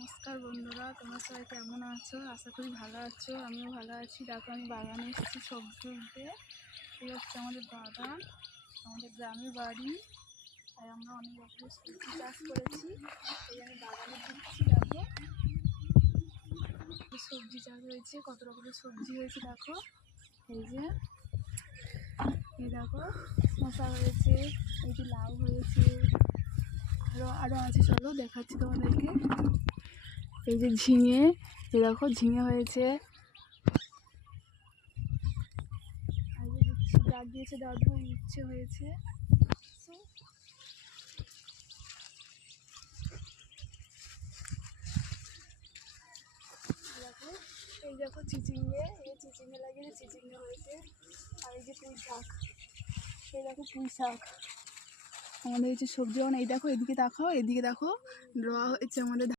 নমস্কার বন্ধুরা, তোমরা সবাই কেমন আছো? আশা করি ভালো আছো। আমিও ভালো আছি। দেখো আমি বাগানে এসেছি সবজি তুলতে। এই হচ্ছে আমাদের বাগান, আমাদের গ্রামের বাড়ি। আর আমরা অনেক রকমের সবজি চাষ করেছি। এই আমি বাগানে ঢুকছি। দেখো সবজি চাষ হয়েছে, কত রকমের সবজি হয়েছে দেখো। এই দেখো শসা হয়েছে, এই যে লাউ হয়েছে, আরও আছে, চলো দেখাচ্ছি তোমাদেরকে। এই যে ঝিঙে, এই দেখো ঝিঙে হয়েছে। আর যে গাছ দিয়েছে দাদু, উচ্ছে হয়েছে। দেখো এই দেখো চিচিঙ্গে, এই চিচিঙ্গে লাগিয়েছে, চিচিঙ্গে হয়েছে। আর এই যে পুঁই শাক, এই দেখো পুঁই শাক। আমাদের হচ্ছে সবজি বাগান। এই দেখো এদিকে দেখাও, এদিকে দেখো রোয়া হয়েছে আমাদের।